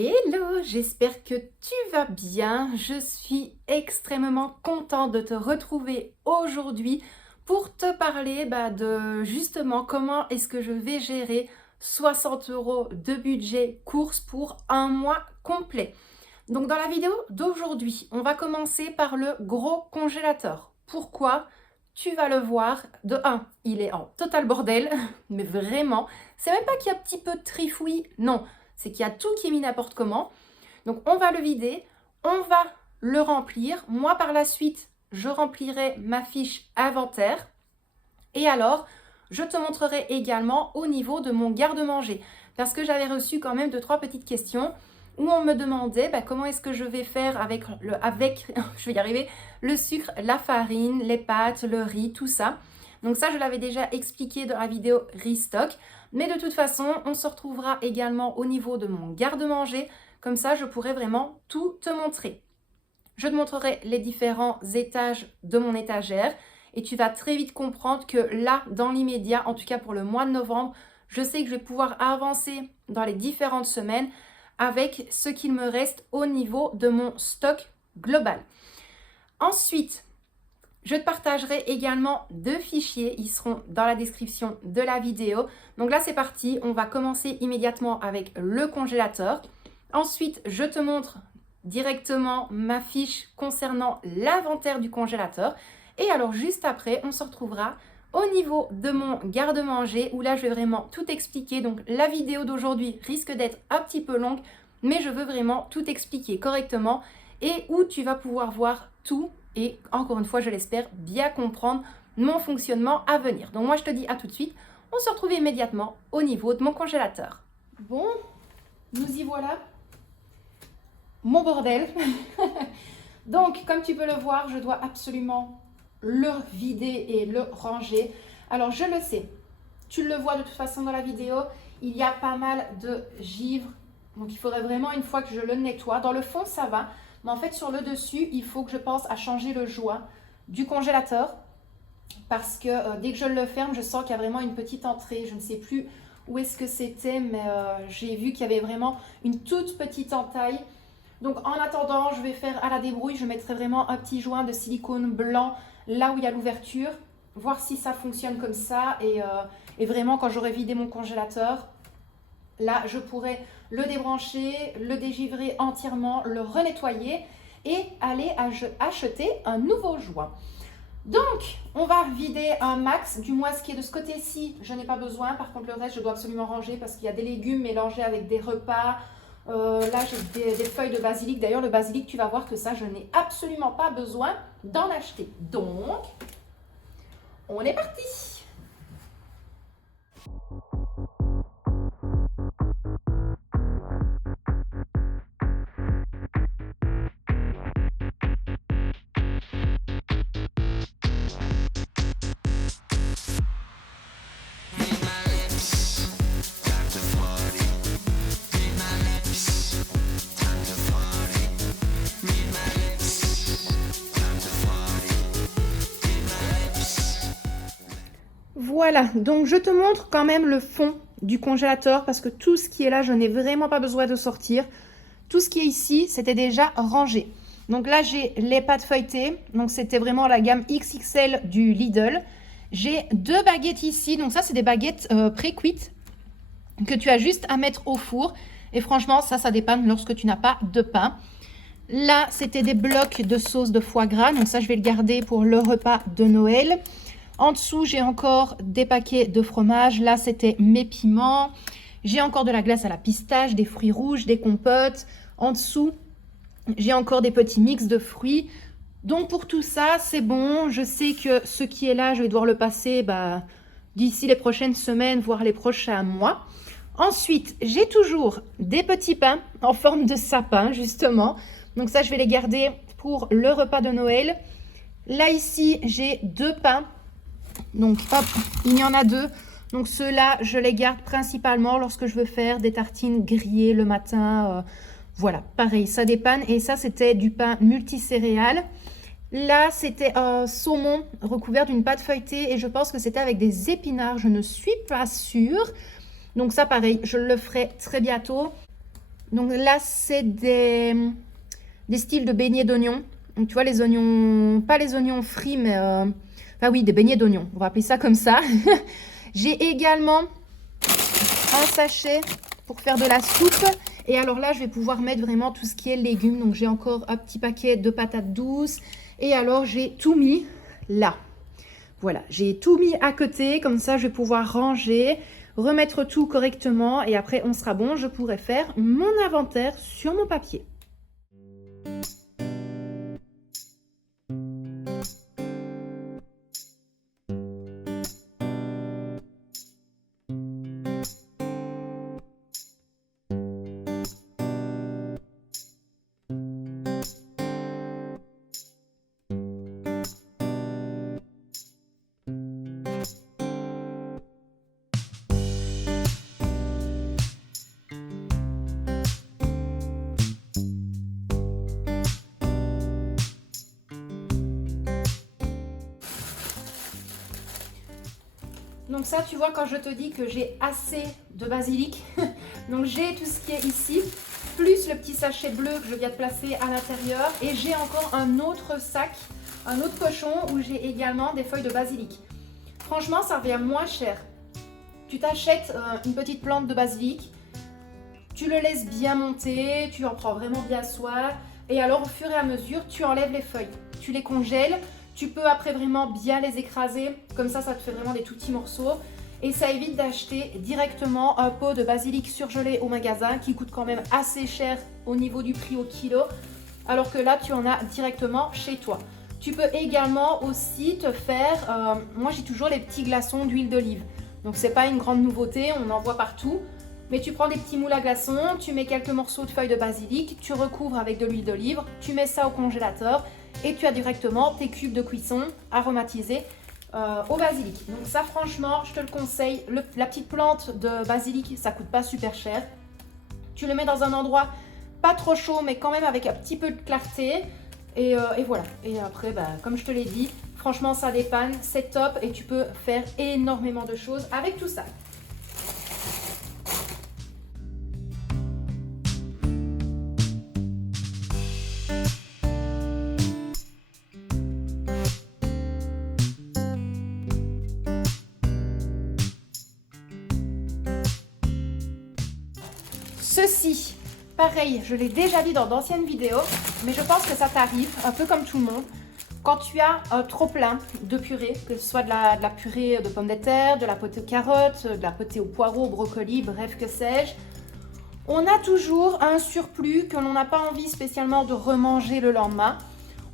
Hello, j'espère que tu vas bien. Je suis extrêmement contente de te retrouver aujourd'hui pour te parler de justement comment est-ce que je vais gérer 60 € de budget course pour un mois complet. Donc dans la vidéo d'aujourd'hui, on va commencer par le gros congélateur. Pourquoi? Tu vas le voir. De un, il est en total bordel, mais vraiment, c'est même pas qu'il y a un petit peu de trifouille, non, c'est qu'il y a tout qui est mis n'importe comment. Donc on va le vider, on va le remplir. Moi par la suite, je remplirai ma fiche inventaire. Et alors, je te montrerai également au niveau de mon garde-manger. Parce que j'avais reçu quand même 2-3 petites questions où on me demandait comment est-ce que je vais faire avec, je vais y arriver, le sucre, la farine, les pâtes, le riz, tout ça. Donc ça, je l'avais déjà expliqué dans la vidéo Restock. Mais de toute façon, on se retrouvera également au niveau de mon garde-manger. Comme ça, je pourrai vraiment tout te montrer. Je te montrerai les différents étages de mon étagère. Et tu vas très vite comprendre que là, dans l'immédiat, en tout cas pour le mois de novembre, je sais que je vais pouvoir avancer dans les différentes semaines avec ce qu'il me reste au niveau de mon stock global. Ensuite, je te partagerai également 2 fichiers, ils seront dans la description de la vidéo. Donc là, c'est parti, on va commencer immédiatement avec le congélateur. Ensuite, je te montre directement ma fiche concernant l'inventaire du congélateur. Et alors, juste après, on se retrouvera au niveau de mon garde-manger où là, je vais vraiment tout expliquer. Donc, la vidéo d'aujourd'hui risque d'être un petit peu longue, mais je veux vraiment tout expliquer correctement et où tu vas pouvoir voir tout et, encore une fois, je l'espère, bien comprendre mon fonctionnement à venir. Donc, moi, je te dis à tout de suite. On se retrouve immédiatement au niveau de mon congélateur. Bon, nous y voilà. Mon bordel. Donc, comme tu peux le voir, je dois absolument le vider et le ranger. Alors, je le sais, tu le vois de toute façon dans la vidéo, il y a pas mal de givre. Donc, il faudrait vraiment une fois que je le nettoie. Dans le fond, ça va. Mais en fait, sur le dessus, il faut que je pense à changer le joint du congélateur. Parce que dès que je le ferme, je sens qu'il y a vraiment une petite entrée. Je ne sais plus où est-ce que c'était, mais j'ai vu qu'il y avait vraiment une toute petite entaille. Donc en attendant, je vais faire à la débrouille, je mettrai vraiment un petit joint de silicone blanc là où il y a l'ouverture, voir si ça fonctionne comme ça et vraiment quand j'aurai vidé mon congélateur, là je pourrai le débrancher, le dégivrer entièrement, le renettoyer et aller acheter un nouveau joint. Donc, on va vider un max, du moins ce qui est de ce côté-ci, je n'ai pas besoin, par contre le reste je dois absolument ranger parce qu'il y a des légumes mélangés avec des repas. Là, j'ai des feuilles de basilic. D'ailleurs, le basilic, tu vas voir que ça, je n'ai absolument pas besoin d'en acheter. Donc, on est parti! Voilà, donc je te montre quand même le fond du congélateur parce que tout ce qui est là, je n'ai vraiment pas besoin de sortir. Tout ce qui est ici, c'était déjà rangé. Donc là, j'ai les pâtes feuilletées. Donc c'était vraiment la gamme XXL du Lidl. J'ai 2 baguettes ici. Donc ça, c'est des baguettes pré-cuites que tu as juste à mettre au four. Et franchement, ça dépanne lorsque tu n'as pas de pain. Là, c'était des blocs de sauce de foie gras. Donc ça, je vais le garder pour le repas de Noël. En dessous, j'ai encore des paquets de fromage. Là, c'était mes piments. J'ai encore de la glace à la pistache, des fruits rouges, des compotes. En dessous, j'ai encore des petits mix de fruits. Donc, pour tout ça, c'est bon. Je sais que ce qui est là, je vais devoir le passer d'ici les prochaines semaines, voire les prochains mois. Ensuite, j'ai toujours des petits pains en forme de sapin, justement. Donc ça, je vais les garder pour le repas de Noël. Là, ici, j'ai 2 pains. Donc, hop, il y en a 2. Donc, ceux-là, je les garde principalement lorsque je veux faire des tartines grillées le matin. Voilà, pareil, ça dépanne. Et ça, c'était du pain multicéréales. Là, c'était un saumon recouvert d'une pâte feuilletée. Et je pense que c'était avec des épinards. Je ne suis pas sûre. Donc ça, pareil, je le ferai très bientôt. Donc là, c'est des styles de beignets d'oignons. Donc tu vois, les oignons, pas les oignons frits, mais enfin oui, des beignets d'oignons. On va appeler ça comme ça. J'ai également un sachet pour faire de la soupe. Et alors là, je vais pouvoir mettre vraiment tout ce qui est légumes. Donc j'ai encore un petit paquet de patates douces. Et alors, j'ai tout mis là. Voilà, j'ai tout mis à côté. Comme ça, je vais pouvoir ranger, remettre tout correctement. Et après, on sera bon. Je pourrai faire mon inventaire sur mon papier. Donc ça, tu vois, quand je te dis que j'ai assez de basilic, donc j'ai tout ce qui est ici, plus le petit sachet bleu que je viens de placer à l'intérieur. Et j'ai encore un autre sac, un autre cochon où j'ai également des feuilles de basilic. Franchement, ça revient moins cher. Tu t'achètes une petite plante de basilic, tu le laisses bien monter, tu en prends vraiment bien soin. Et alors, au fur et à mesure, tu enlèves les feuilles, tu les congèles. Tu peux après vraiment bien les écraser, comme ça te fait vraiment des tout petits morceaux. Et ça évite d'acheter directement un pot de basilic surgelé au magasin qui coûte quand même assez cher au niveau du prix au kilo. Alors que là, tu en as directement chez toi. Tu peux également aussi te faire, moi j'ai toujours les petits glaçons d'huile d'olive. Donc c'est pas une grande nouveauté, on en voit partout. Mais tu prends des petits moules à glaçons, tu mets quelques morceaux de feuilles de basilic, tu recouvres avec de l'huile d'olive, tu mets ça au congélateur. Et tu as directement tes cubes de cuisson aromatisés au basilic. Donc ça, franchement, je te le conseille. La petite plante de basilic, ça coûte pas super cher. Tu le mets dans un endroit pas trop chaud, mais quand même avec un petit peu de clarté. Et voilà. Et après, comme je te l'ai dit, franchement, ça dépanne, c'est top. Et tu peux faire énormément de choses avec tout ça. Ceci, pareil, je l'ai déjà dit dans d'anciennes vidéos, mais je pense que ça t'arrive, un peu comme tout le monde, quand tu as un trop plein de purée, que ce soit de la purée de pommes de terre, de la potée aux carottes, de la potée aux poireaux, aux brocolis, bref, que sais-je. On a toujours un surplus que l'on n'a pas envie spécialement de remanger le lendemain.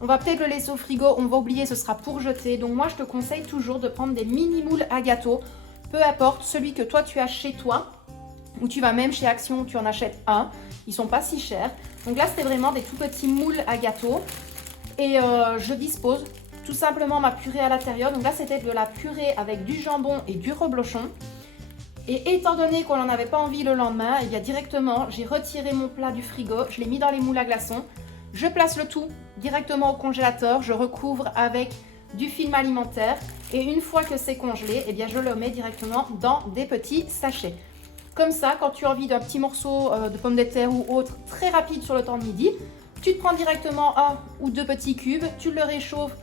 On va peut-être le laisser au frigo, on va oublier, ce sera pour jeter. Donc moi, je te conseille toujours de prendre des mini moules à gâteau, peu importe celui que toi tu as chez toi, ou tu vas même chez Action, tu en achètes un. Ils sont pas si chers. Donc là, c'était vraiment des tout petits moules à gâteau. Et je dispose tout simplement ma purée à l'intérieur. Donc là, c'était de la purée avec du jambon et du reblochon. Et étant donné qu'on n'en avait pas envie le lendemain, et bien directement, j'ai retiré mon plat du frigo. Je l'ai mis dans les moules à glaçons. Je place le tout directement au congélateur. Je recouvre avec du film alimentaire. Et une fois que c'est congelé, eh bien, je le mets directement dans des petits sachets. Comme ça, quand tu as envie d'un petit morceau de pommes de terre ou autre, très rapide sur le temps de midi, tu te prends directement un ou deux petits cubes, tu le réchauffes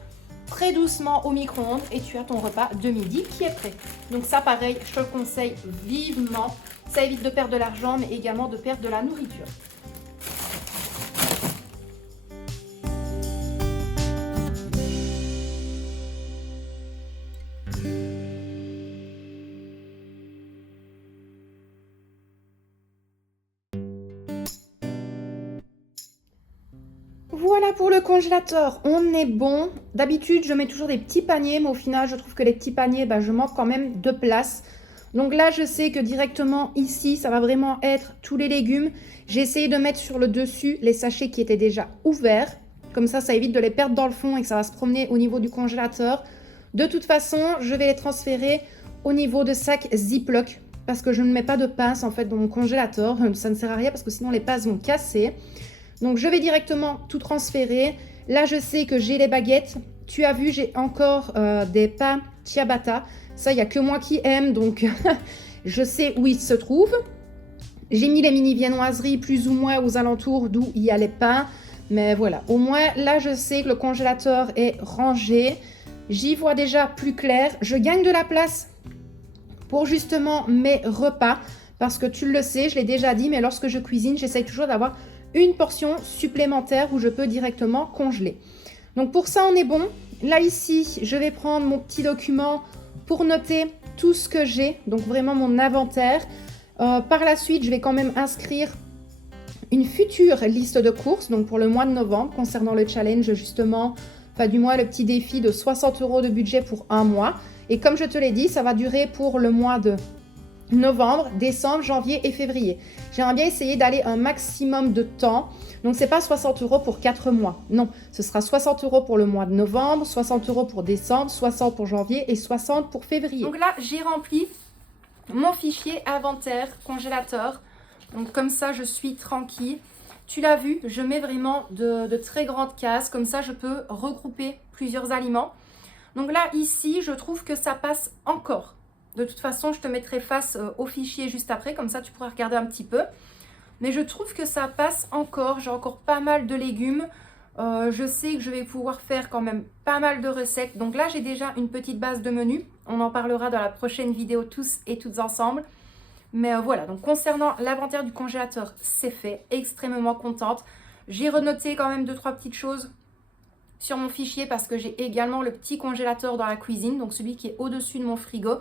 très doucement au micro-ondes et tu as ton repas de midi qui est prêt. Donc ça, pareil, je te le conseille vivement. Ça évite de perdre de l'argent, mais également de perdre de la nourriture. Voilà pour le congélateur, on est bon. D'habitude, je mets toujours des petits paniers, mais au final, je trouve que les petits paniers, je manque quand même de place. Donc là, je sais que directement ici, ça va vraiment être tous les légumes. J'ai essayé de mettre sur le dessus les sachets qui étaient déjà ouverts. Comme ça évite de les perdre dans le fond et que ça va se promener au niveau du congélateur. De toute façon, je vais les transférer au niveau de sacs Ziploc parce que je ne mets pas de pince en fait dans mon congélateur. Ça ne sert à rien parce que sinon les pinces vont casser. Donc, je vais directement tout transférer. Là, je sais que j'ai les baguettes. Tu as vu, j'ai encore des pains ciabatta. Ça, il n'y a que moi qui aime, donc je sais où ils se trouvent. J'ai mis les mini viennoiseries plus ou moins aux alentours d'où il y a les pains. Mais voilà, au moins là je sais que le congélateur est rangé. J'y vois déjà plus clair. Je gagne de la place pour justement mes repas. Parce que tu le sais, je l'ai déjà dit, mais lorsque je cuisine, j'essaye toujours d'avoir une portion supplémentaire où je peux directement congeler. Donc pour ça, on est bon. Là ici, je vais prendre mon petit document pour noter tout ce que j'ai. Donc vraiment mon inventaire. Par la suite, je vais quand même inscrire une future liste de courses, donc pour le mois de novembre, concernant le challenge justement, enfin du moins le petit défi de 60 € de budget pour un mois. Et comme je te l'ai dit, ça va durer pour le mois de novembre, décembre, janvier et février. J'aimerais bien essayer d'aller un maximum de temps. Donc c'est pas 60 € pour 4 mois. Non, ce sera 60 € pour le mois de novembre, 60 € pour décembre, 60 pour janvier et 60 pour février. Donc là, j'ai rempli mon fichier inventaire congélateur. Donc comme ça, je suis tranquille. Tu l'as vu, je mets vraiment de très grandes cases. Comme ça, je peux regrouper plusieurs aliments. Donc là, ici, je trouve que ça passe encore. De toute façon, je te mettrai face au fichier juste après. Comme ça, tu pourras regarder un petit peu. Mais je trouve que ça passe encore. J'ai encore pas mal de légumes. Je sais que je vais pouvoir faire quand même pas mal de recettes. Donc là, j'ai déjà une petite base de menu. On en parlera dans la prochaine vidéo tous et toutes ensemble. Mais voilà, donc concernant l'inventaire du congélateur, c'est fait. Extrêmement contente. J'ai renoté quand même 2-3 petites choses sur mon fichier parce que j'ai également le petit congélateur dans la cuisine, donc celui qui est au-dessus de mon frigo.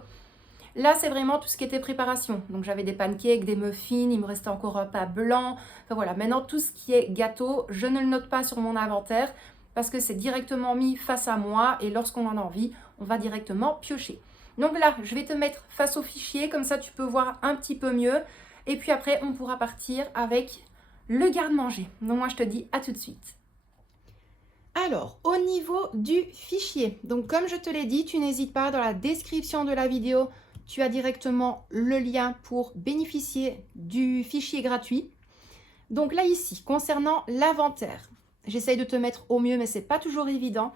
Là, c'est vraiment tout ce qui était préparation. Donc, j'avais des pancakes, des muffins, il me restait encore un pain blanc. Enfin, voilà, maintenant, tout ce qui est gâteau, je ne le note pas sur mon inventaire parce que c'est directement mis face à moi et lorsqu'on en a envie, on va directement piocher. Donc là, je vais te mettre face au fichier, comme ça, tu peux voir un petit peu mieux. Et puis après, on pourra partir avec le garde-manger. Donc, moi, je te dis à tout de suite. Alors, au niveau du fichier, donc comme je te l'ai dit, tu n'hésites pas, dans la description de la vidéo, tu as directement le lien pour bénéficier du fichier gratuit. Donc là ici, concernant l'inventaire, j'essaye de te mettre au mieux, mais ce n'est pas toujours évident.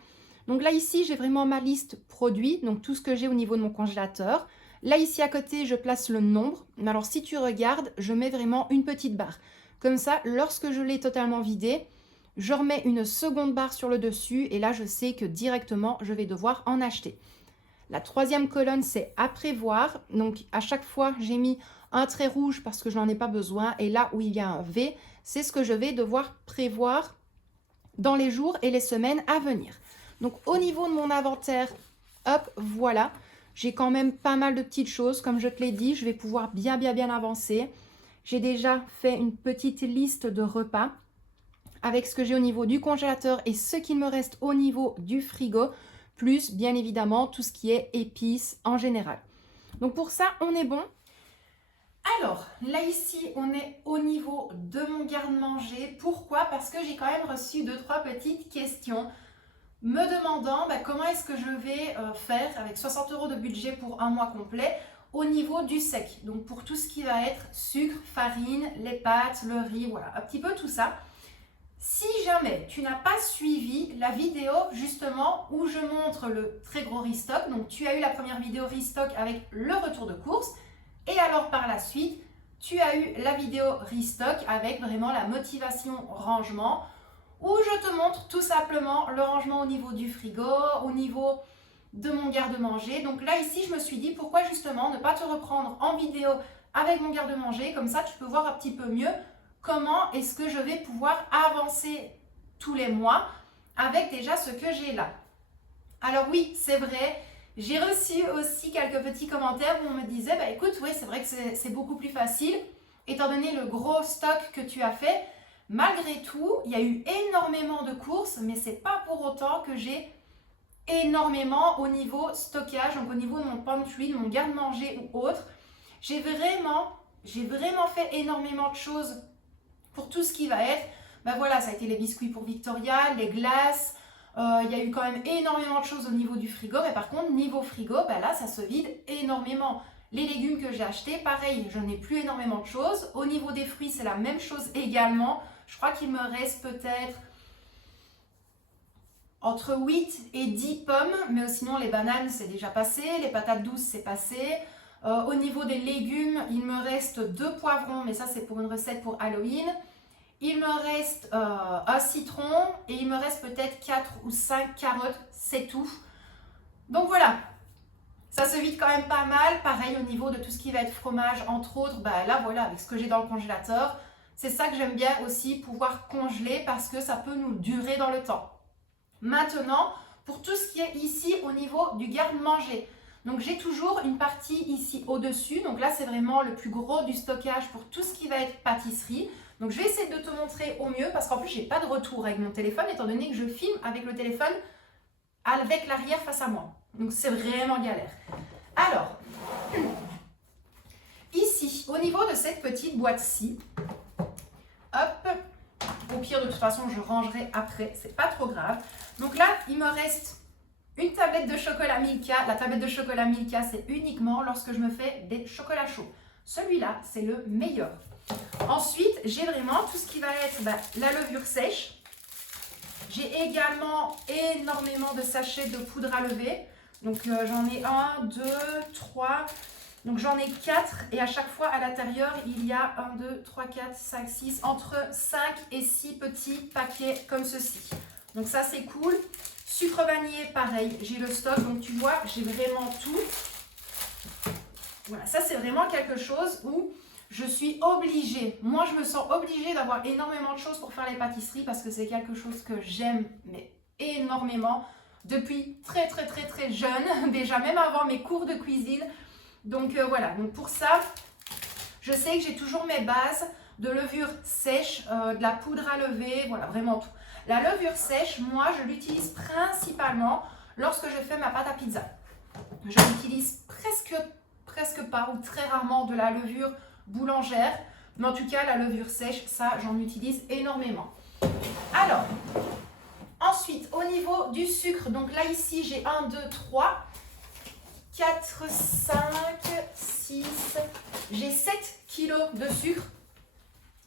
Donc là ici, j'ai vraiment ma liste produits, donc tout ce que j'ai au niveau de mon congélateur. Là ici à côté, je place le nombre. Mais alors si tu regardes, je mets vraiment une petite barre. Comme ça, lorsque je l'ai totalement vidé, je remets une seconde barre sur le dessus et là, je sais que directement, je vais devoir en acheter. La troisième colonne, c'est à prévoir. Donc, à chaque fois, j'ai mis un trait rouge parce que je n'en ai pas besoin. Et là où il y a un V, c'est ce que je vais devoir prévoir dans les jours et les semaines à venir. Donc, au niveau de mon inventaire, hop, voilà. J'ai quand même pas mal de petites choses. Comme je te l'ai dit, je vais pouvoir bien avancer. J'ai déjà fait une petite liste de repas avec ce que j'ai au niveau du congélateur et ce qu'il me reste au niveau du frigo, plus bien évidemment tout ce qui est épices en général. Donc pour ça, on est bon. Alors, là ici, on est au niveau de mon garde-manger. Pourquoi? Parce que j'ai quand même reçu 2-3 petites questions me demandant comment est-ce que je vais faire avec 60 € de budget pour un mois complet au niveau du sec. Donc pour tout ce qui va être sucre, farine, les pâtes, le riz, voilà, un petit peu tout ça. Si jamais tu n'as pas suivi la vidéo justement où je montre le très gros restock, donc tu as eu la première vidéo restock avec le retour de course et alors par la suite, tu as eu la vidéo restock avec vraiment la motivation rangement où je te montre tout simplement le rangement au niveau du frigo, au niveau de mon garde-manger. Donc là ici, je me suis dit pourquoi justement ne pas te reprendre en vidéo avec mon garde-manger, comme ça tu peux voir un petit peu mieux comment est-ce que je vais pouvoir avancer tous les mois avec déjà ce que j'ai là. Alors oui, c'est vrai, j'ai reçu aussi quelques petits commentaires où on me disait, écoute, oui, c'est vrai que c'est beaucoup plus facile, étant donné le gros stock que tu as fait. Malgré tout, il y a eu énormément de courses, mais c'est pas pour autant que j'ai énormément au niveau stockage, donc au niveau de mon pantry, de mon garde-manger ou autre. J'ai vraiment fait énormément de choses pour tout ce qui va être, voilà, ça a été les biscuits pour Victoria, les glaces, il y a eu quand même énormément de choses au niveau du frigo, mais par contre, niveau frigo, là, ça se vide énormément. Les légumes que j'ai achetés, pareil, je n'ai plus énormément de choses. Au niveau des fruits, c'est la même chose également. Je crois qu'il me reste peut-être entre 8 et 10 pommes, mais sinon les bananes, c'est déjà passé, les patates douces, c'est passé. Au niveau des légumes, il me reste 2 poivrons, mais ça c'est pour une recette pour Halloween. Il me reste un citron et il me reste peut-être 4 ou 5 carottes, c'est tout. Donc voilà, ça se vide quand même pas mal. Pareil au niveau de tout ce qui va être fromage, entre autres, bah là voilà, avec ce que j'ai dans le congélateur, c'est ça que j'aime bien aussi, pouvoir congeler parce que ça peut nous durer dans le temps. Maintenant, pour tout ce qui est ici au niveau du garde-manger, donc j'ai toujours une partie ici au-dessus, donc là c'est vraiment le plus gros du stockage pour tout ce qui va être pâtisserie. Donc je vais essayer de te montrer au mieux parce qu'en plus j'ai pas de retour avec mon téléphone étant donné que je filme avec le téléphone avec l'arrière face à moi. Donc c'est vraiment galère. Alors, ici, au niveau de cette petite boîte-ci, hop, au pire de toute façon je rangerai après, c'est pas trop grave. Donc là, il me reste une tablette de chocolat Milka. La tablette de chocolat Milka, c'est uniquement lorsque je me fais des chocolats chauds. Celui-là, c'est le meilleur. Ensuite, j'ai vraiment tout ce qui va être la levure sèche. J'ai également énormément de sachets de poudre à lever. Donc j'en ai 1, 2, 3. Donc j'en ai 4 et à chaque fois à l'intérieur, il y a 1, 2, 3, 4, 5, 6, entre 5 et 6 petits paquets comme ceci. Donc ça c'est cool. Sucre vanillé, pareil, j'ai le stock. Donc tu vois, j'ai vraiment tout. Voilà, ça c'est vraiment quelque chose où je suis obligée, moi je me sens obligée d'avoir énormément de choses pour faire les pâtisseries parce que c'est quelque chose que j'aime mais énormément depuis très jeune, déjà même avant mes cours de cuisine. Donc voilà, donc pour ça, je sais que j'ai toujours mes bases de levure sèche, de la poudre à lever, voilà vraiment tout. La levure sèche, moi je l'utilise principalement lorsque je fais ma pâte à pizza. Je l'utilise presque pas ou très rarement de la levure boulangère, mais en tout cas la levure sèche, ça j'en utilise énormément. Alors, ensuite au niveau du sucre, donc là ici j'ai 1, 2, 3, 4, 5, 6, j'ai 7 kilos de sucre,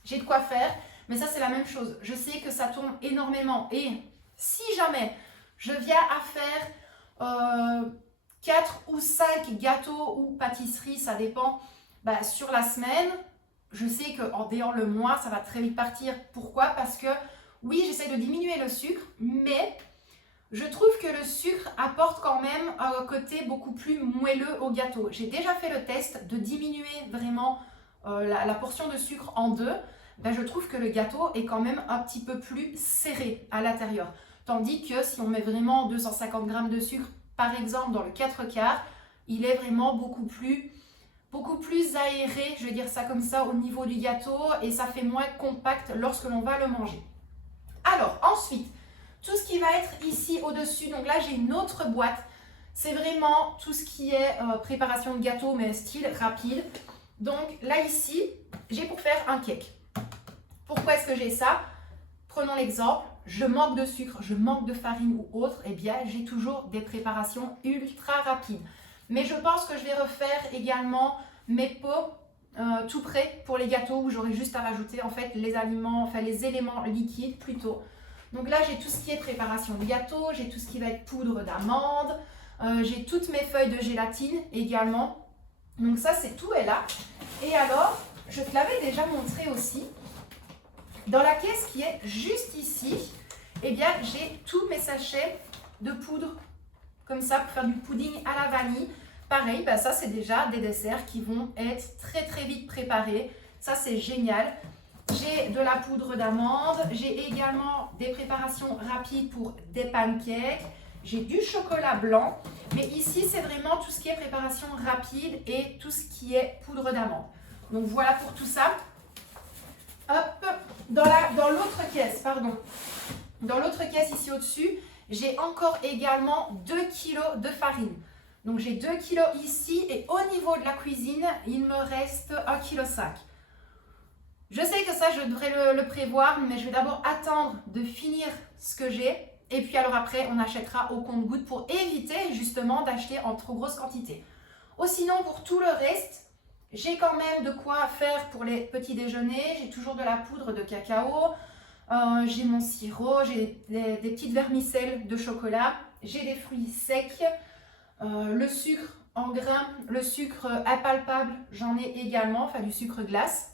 j'ai de quoi faire, mais ça c'est la même chose, je sais que ça tombe énormément et si jamais je viens à faire 4 ou 5 gâteaux ou pâtisseries, ça dépend, sur la semaine, je sais qu'en dehors le mois, ça va très vite partir. Pourquoi? Parce que oui, j'essaie de diminuer le sucre, mais je trouve que le sucre apporte quand même un côté beaucoup plus moelleux au gâteau. J'ai déjà fait le test de diminuer vraiment la portion de sucre en deux. Je trouve que le gâteau est quand même un petit peu plus serré à l'intérieur. Tandis que si on met vraiment 250 g de sucre, par exemple dans le 4 quarts, il est vraiment beaucoup plus aéré, je vais dire ça comme ça, au niveau du gâteau et ça fait moins compact lorsque l'on va le manger. Alors ensuite, tout ce qui va être ici au-dessus, donc là j'ai une autre boîte, c'est vraiment tout ce qui est préparation de gâteau mais style rapide. Donc là ici, j'ai pour faire un cake. Pourquoi est-ce que j'ai ça? Prenons l'exemple, je manque de sucre, je manque de farine ou autre, eh bien j'ai toujours des préparations ultra rapides. Mais je pense que je vais refaire également mes pots tout prêts pour les gâteaux où j'aurai juste à rajouter en fait les éléments liquides plutôt. Donc là j'ai tout ce qui est préparation de gâteau, j'ai tout ce qui va être poudre d'amande, j'ai toutes mes feuilles de gélatine également. Donc ça c'est tout est là. Et alors, je te l'avais déjà montré aussi, dans la caisse qui est juste ici, eh bien j'ai tous mes sachets de poudre comme ça pour faire du pudding à la vanille. Pareil, ça c'est déjà des desserts qui vont être très vite préparés. Ça c'est génial. J'ai de la poudre d'amande, j'ai également des préparations rapides pour des pancakes. J'ai du chocolat blanc, mais ici c'est vraiment tout ce qui est préparation rapide et tout ce qui est poudre d'amande. Donc voilà pour tout ça. Hop, dans l'autre caisse, dans l'autre caisse ici au-dessus, j'ai encore également 2 kg de farine. Donc j'ai 2 kg ici et au niveau de la cuisine, il me reste 1,5 kg. Je sais que ça, je devrais le prévoir, mais je vais d'abord attendre de finir ce que j'ai. Et puis alors après, on achètera au compte-gouttes pour éviter justement d'acheter en trop grosse quantité. Sinon, pour tout le reste, j'ai quand même de quoi faire pour les petits déjeuners. J'ai toujours de la poudre de cacao. J'ai mon sirop, j'ai des petites vermicelles de chocolat, j'ai des fruits secs, le sucre en grains, le sucre impalpable, j'en ai également, enfin du sucre glace.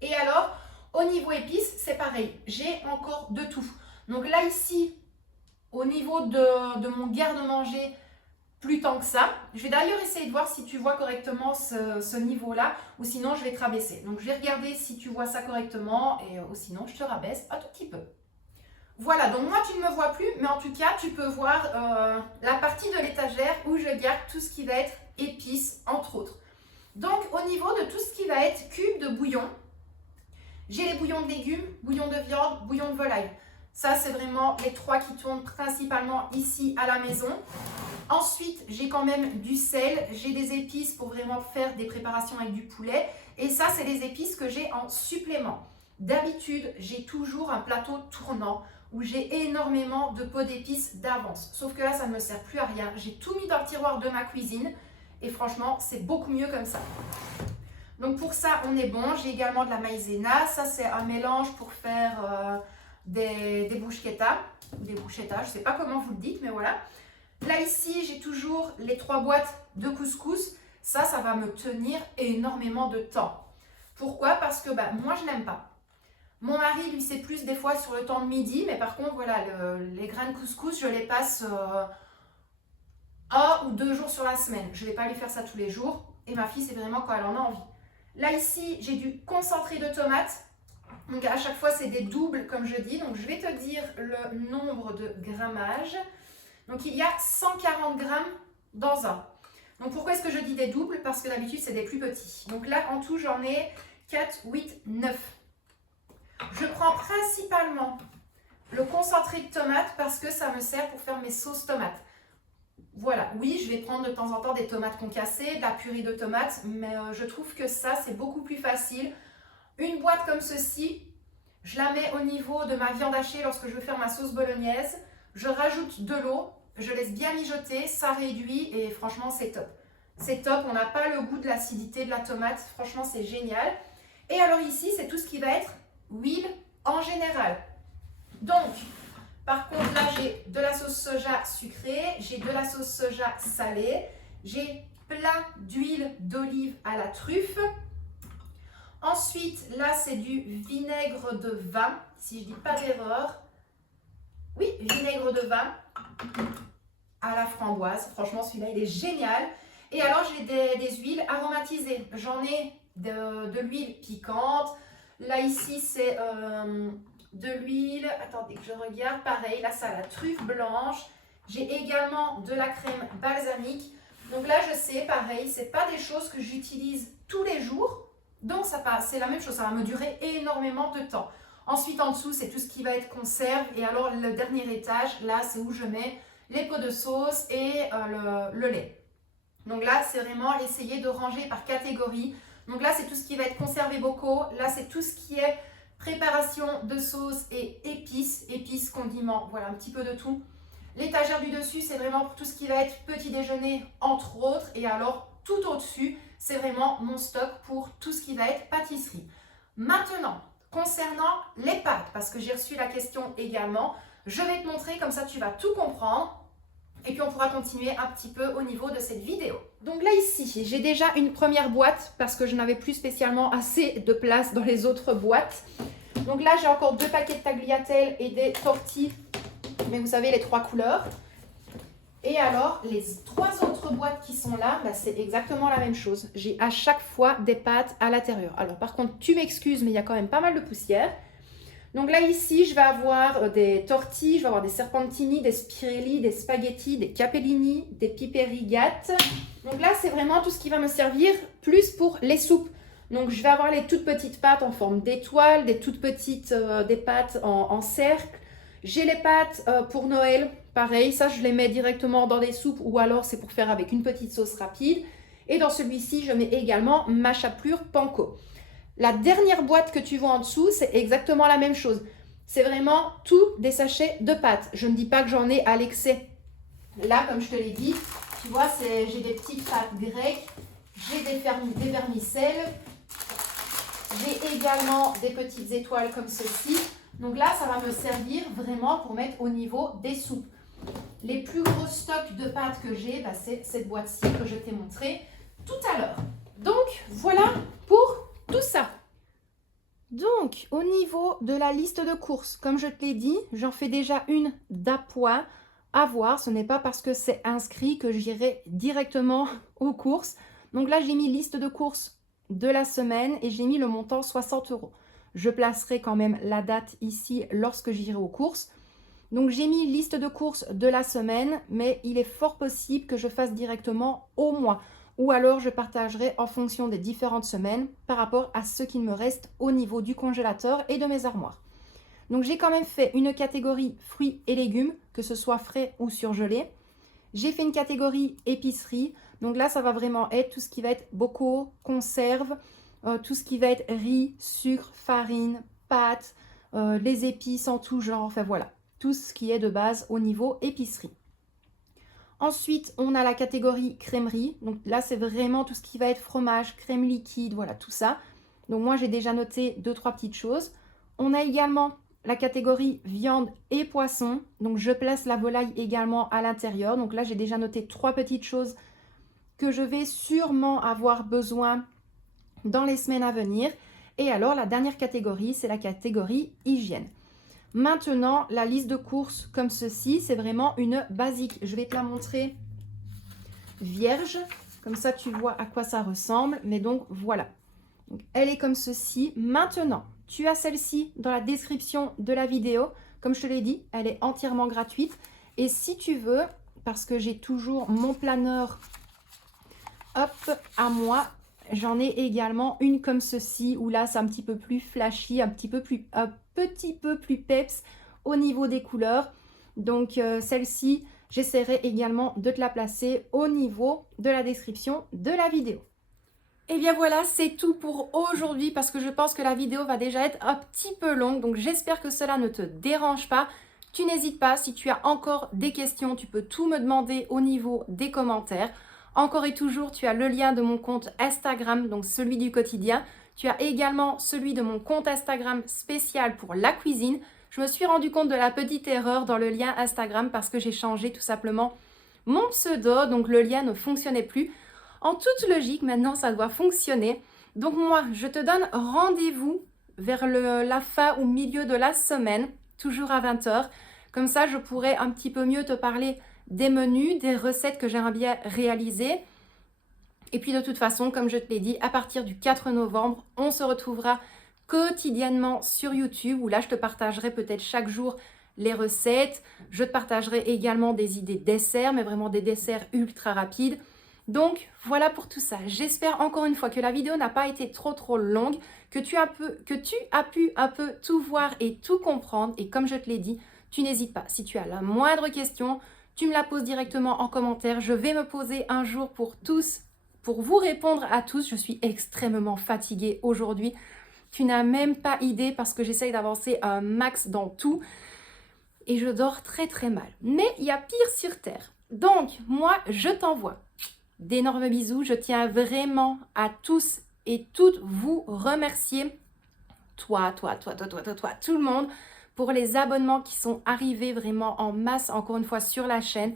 Et alors, au niveau épices, c'est pareil, j'ai encore de tout. Donc là, ici, au niveau de mon garde-manger, plus tant que ça. Je vais d'ailleurs essayer de voir si tu vois correctement ce niveau-là, ou sinon je vais te rabaisser. Donc je vais regarder si tu vois ça correctement, et ou sinon je te rabaisse un tout petit peu. Voilà, donc moi tu ne me vois plus, mais en tout cas tu peux voir la partie de l'étagère où je garde tout ce qui va être épices, entre autres. Donc au niveau de tout ce qui va être cube de bouillon, j'ai les bouillons de légumes, bouillon de viande, bouillon de volaille. Ça, c'est vraiment les trois qui tournent principalement ici à la maison. Ensuite, j'ai quand même du sel, j'ai des épices pour vraiment faire des préparations avec du poulet. Et ça, c'est les épices que j'ai en supplément. D'habitude, j'ai toujours un plateau tournant où j'ai énormément de pots d'épices d'avance. Sauf que là, ça ne me sert plus à rien. J'ai tout mis dans le tiroir de ma cuisine et franchement, c'est beaucoup mieux comme ça. Donc pour ça, on est bon. J'ai également de la maïzena. Ça, c'est un mélange pour faire des bruschettas. Des bruschettas, je ne sais pas comment vous le dites, mais voilà. Là, ici, j'ai toujours les 3 boîtes de couscous. Ça va me tenir énormément de temps. Pourquoi? Parce que moi, je n'aime pas. Mon mari, lui, c'est plus des fois sur le temps de midi. Mais par contre, voilà, les grains de couscous, je les passe 1 ou 2 jours sur la semaine. Je ne vais pas lui faire ça tous les jours. Et ma fille, c'est vraiment quand elle en a envie. Là, ici, j'ai du concentré de tomates. Donc, à chaque fois, c'est des doubles, comme je dis. Donc, je vais te dire le nombre de grammages. Donc, il y a 140 grammes dans un. Donc, pourquoi est-ce que je dis des doubles? Parce que d'habitude, c'est des plus petits. Donc là, en tout, j'en ai 4, 8, 9. Je prends principalement le concentré de tomates parce que ça me sert pour faire mes sauces tomates. Voilà, oui, je vais prendre de temps en temps des tomates concassées, de la purée de tomates, mais je trouve que ça, c'est beaucoup plus facile. Une boîte comme ceci, je la mets au niveau de ma viande hachée lorsque je veux faire ma sauce bolognaise. Je rajoute de l'eau, je laisse bien mijoter, ça réduit et franchement, c'est top. C'est top, on n'a pas le goût de l'acidité de la tomate, franchement, c'est génial. Et alors ici, c'est tout ce qui va être huile en général. Donc, par contre, là, j'ai de la sauce soja sucrée, j'ai de la sauce soja salée, j'ai plein d'huile d'olive à la truffe. Ensuite, là, c'est du vinaigre de vin, si je ne dis pas d'erreur. Oui, vinaigre de vin à la framboise. Franchement, celui-là, il est génial. Et alors, j'ai des huiles aromatisées. J'en ai de l'huile piquante. Là, ici, c'est de l'huile. Attendez que je regarde. Pareil, là, ça a la truffe blanche. J'ai également de la crème balsamique. Donc là, je sais, pareil, c'est pas des choses que j'utilise tous les jours. Donc, c'est la même chose. Ça va me durer énormément de temps. Ensuite, en dessous, c'est tout ce qui va être conserve. Et alors, le dernier étage, là, c'est où je mets les pots de sauce et le lait. Donc là, c'est vraiment essayer de ranger par catégorie. Donc là, c'est tout ce qui va être conservé bocaux. Là, c'est tout ce qui est préparation de sauce et épices, condiments. Voilà, un petit peu de tout. L'étagère du dessus, c'est vraiment pour tout ce qui va être petit déjeuner, entre autres. Et alors, tout au-dessus, c'est vraiment mon stock pour tout ce qui va être pâtisserie. Maintenant, concernant les pâtes, parce que j'ai reçu la question également, je vais te montrer, comme ça tu vas tout comprendre. Et puis on pourra continuer un petit peu au niveau de cette vidéo. Donc là ici, j'ai déjà une première boîte parce que je n'avais plus spécialement assez de place dans les autres boîtes. Donc là, j'ai encore 2 paquets de tagliatelles et des tortilles, mais vous savez, les 3 couleurs. Et alors, les 3 autres boîtes qui sont là, c'est exactement la même chose. J'ai à chaque fois des pâtes à l'intérieur. Alors par contre, tu m'excuses, mais il y a quand même pas mal de poussière. Donc là, ici, je vais avoir des tortilles, je vais avoir des serpentini, des spirelli, des spaghettis, des capellini, des piperigate. Donc là, c'est vraiment tout ce qui va me servir plus pour les soupes. Donc je vais avoir les toutes petites pâtes en forme d'étoile, des toutes petites des pâtes en cercle. J'ai les pâtes pour Noël, pareil, ça je les mets directement dans des soupes ou alors c'est pour faire avec une petite sauce rapide. Et dans celui-ci, je mets également ma chapelure panko. La dernière boîte que tu vois en dessous, c'est exactement la même chose. C'est vraiment tout des sachets de pâtes. Je ne dis pas que j'en ai à l'excès. Là, comme je te l'ai dit, tu vois, j'ai des petites pâtes grecques, j'ai des vermicelles, j'ai également des petites étoiles comme ceci. Donc là, ça va me servir vraiment pour mettre au niveau des soupes. Les plus gros stocks de pâtes que j'ai, bah, c'est cette boîte-ci que je t'ai montré tout à l'heure. Donc, voilà pour tout ça. Donc, au niveau de la liste de courses, comme je te l'ai dit, j'en fais déjà une d'appoint à voir. Ce n'est pas parce que c'est inscrit que j'irai directement aux courses. Donc là, j'ai mis liste de courses de la semaine et j'ai mis le montant 60 €. Je placerai quand même la date ici lorsque j'irai aux courses. Donc j'ai mis liste de courses de la semaine, mais il est fort possible que je fasse directement au mois. Ou alors je partagerai en fonction des différentes semaines par rapport à ce qu'il me reste au niveau du congélateur et de mes armoires. Donc j'ai quand même fait une catégorie fruits et légumes, que ce soit frais ou surgelés. J'ai fait une catégorie épicerie. Donc là, ça va vraiment être tout ce qui va être bocaux, conserves, tout ce qui va être riz, sucre, farine, pâtes, les épices en tout genre, enfin voilà. Tout ce qui est de base au niveau épicerie. Ensuite, on a la catégorie crèmerie. Donc là, c'est vraiment tout ce qui va être fromage, crème liquide, voilà, tout ça. Donc moi, j'ai déjà noté 2-3 petites choses. On a également la catégorie viande et poisson. Donc je place la volaille également à l'intérieur. Donc là, j'ai déjà noté 3 petites choses que je vais sûrement avoir besoin dans les semaines à venir. Et alors, la dernière catégorie, c'est la catégorie hygiène. Maintenant, la liste de courses comme ceci, c'est vraiment une basique. Je vais te la montrer vierge, comme ça tu vois à quoi ça ressemble. Mais donc voilà, donc, elle est comme ceci. Maintenant, tu as celle-ci dans la description de la vidéo. Comme je te l'ai dit, elle est entièrement gratuite. Et si tu veux, parce que j'ai toujours mon planeur hop, à moi, j'en ai également une comme ceci, où là c'est un petit peu plus flashy, un petit peu plus peps au niveau des couleurs. Donc celle-ci, j'essaierai également de te la placer au niveau de la description de la vidéo. Et bien voilà, c'est tout pour aujourd'hui parce que je pense que la vidéo va déjà être un petit peu longue. Donc j'espère que cela ne te dérange pas. Tu n'hésites pas, si tu as encore des questions, tu peux tout me demander au niveau des commentaires. Encore et toujours, tu as le lien de mon compte Instagram, donc celui du quotidien. Tu as également celui de mon compte Instagram spécial pour la cuisine. Je me suis rendu compte de la petite erreur dans le lien Instagram parce que j'ai changé tout simplement mon pseudo, donc le lien ne fonctionnait plus. En toute logique, maintenant ça doit fonctionner. Donc moi, je te donne rendez-vous vers la fin ou milieu de la semaine, toujours à 20 h. Comme ça, je pourrai un petit peu mieux te parler des menus, des recettes que j'aimerais bien réaliser. Et puis de toute façon, comme je te l'ai dit, à partir du 4 novembre, on se retrouvera quotidiennement sur YouTube où là, je te partagerai peut-être chaque jour les recettes. Je te partagerai également des idées desserts, mais vraiment des desserts ultra rapides. Donc voilà pour tout ça. J'espère encore une fois que la vidéo n'a pas été trop longue, que tu as pu un peu tout voir et tout comprendre. Et comme je te l'ai dit, tu n'hésites pas. Si tu as la moindre question, tu me la poses directement en commentaire. Je vais me poser un jour pour vous répondre à tous. Je suis extrêmement fatiguée aujourd'hui. Tu n'as même pas idée parce que j'essaye d'avancer un max dans tout. Et je dors très mal. Mais il y a pire sur terre. Donc, moi, je t'envoie d'énormes bisous. Je tiens vraiment à tous et toutes vous remercier. Toi, tout le monde, pour les abonnements qui sont arrivés vraiment en masse, encore une fois, sur la chaîne.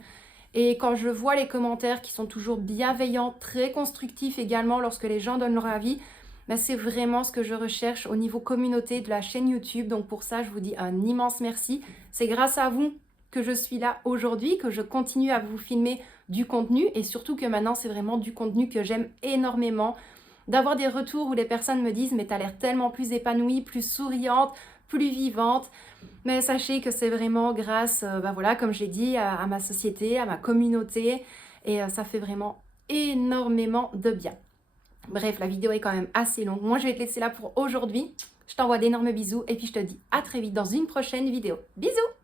Et quand je vois les commentaires qui sont toujours bienveillants, très constructifs également lorsque les gens donnent leur avis, ben c'est vraiment ce que je recherche au niveau communauté de la chaîne YouTube. Donc pour ça, je vous dis un immense merci. C'est grâce à vous que je suis là aujourd'hui, que je continue à vous filmer du contenu et surtout que maintenant, c'est vraiment du contenu que j'aime énormément. D'avoir des retours où les personnes me disent « mais tu as l'air tellement plus épanouie, plus souriante, plus vivante ». Mais sachez que c'est vraiment grâce, voilà, comme j'ai dit, à ma société, à ma communauté. Et ça fait vraiment énormément de bien. Bref, la vidéo est quand même assez longue. Moi, je vais te laisser là pour aujourd'hui. Je t'envoie d'énormes bisous et puis je te dis à très vite dans une prochaine vidéo. Bisous!